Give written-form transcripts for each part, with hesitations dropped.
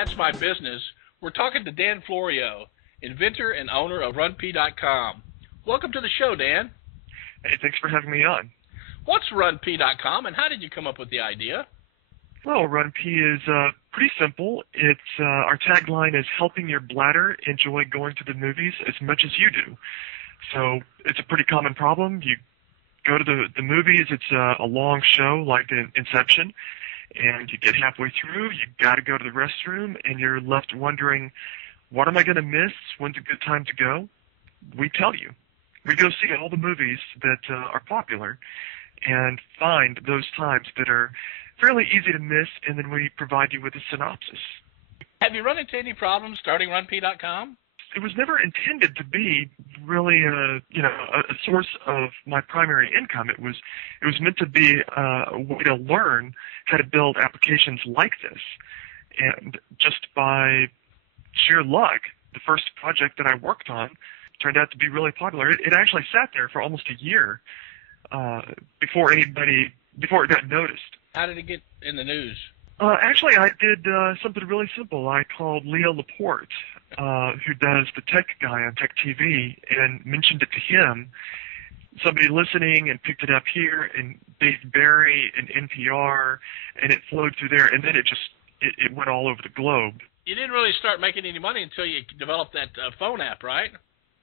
That's My Business. We're talking to Dan Florio, inventor and owner of RunP.com. Welcome to the show, Dan. Hey, thanks for having me on. What's RunP.com, and how did you come up with the idea? Well, RunP is pretty simple. It's our tagline is helping your bladder enjoy going to the movies as much as you do. So it's a pretty common problem. You go to the movies, it's a long show like Inception, and you get halfway through, you got to go to the restroom, and you're left wondering, what am I going to miss? When's a good time to go? We tell you. We go see all the movies that are popular and find those times that are fairly easy to miss, and then we provide you with a synopsis. Have you run into any problems starting RunP.com? It was never intended to be really a source of my primary income. It was meant to be a way to learn how to build applications like this. And just by sheer luck, the first project that I worked on turned out to be really popular. It actually sat there for almost a year before it got noticed. How did it get in the news? Actually, I did something really simple. I called Leo Laporte, who does the Tech Guy on Tech TV, and mentioned it to him. Somebody listening and picked it up here, and Dave Barry and NPR, and it flowed through there, and then it went all over the globe. You didn't really start making any money until you developed that phone app, right?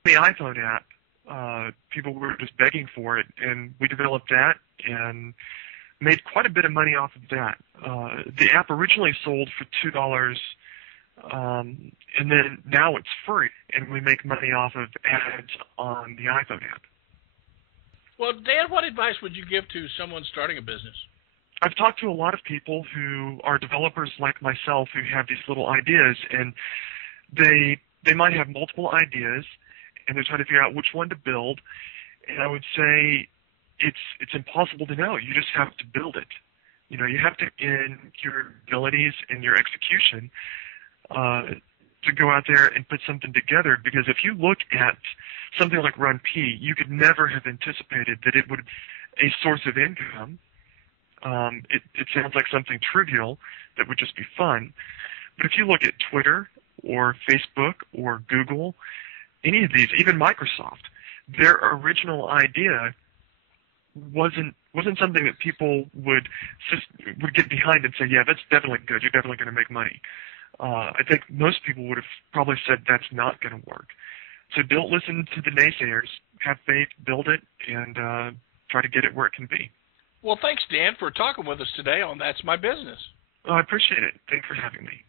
The iPhone app, people were just begging for it, and we developed that and made quite a bit of money off of that. The app originally sold for $2, and then now it's free, and we make money off of ads on the iPhone app. Well, Dan, what advice would you give to someone starting a business? I've talked to a lot of people who are developers like myself who have these little ideas, and they might have multiple ideas, and they're trying to figure out which one to build. And I would say it's impossible to know. You just have to build it. You know, you have to, in your abilities and your execution, to go out there and put something together. Because if you look at something like RunP, you could never have anticipated that it would a source of income. It sounds like something trivial that would just be fun. But if you look at Twitter or Facebook or Google, any of these, even Microsoft, their original idea wasn't something that people would get behind and say, yeah, that's definitely good. You're definitely going to make money. I think most people would have probably said that's not going to work. So don't listen to the naysayers. Have faith, build it, and try to get it where it can be. Well, thanks, Dan, for talking with us today on That's My Business. Oh, I appreciate it. Thanks for having me.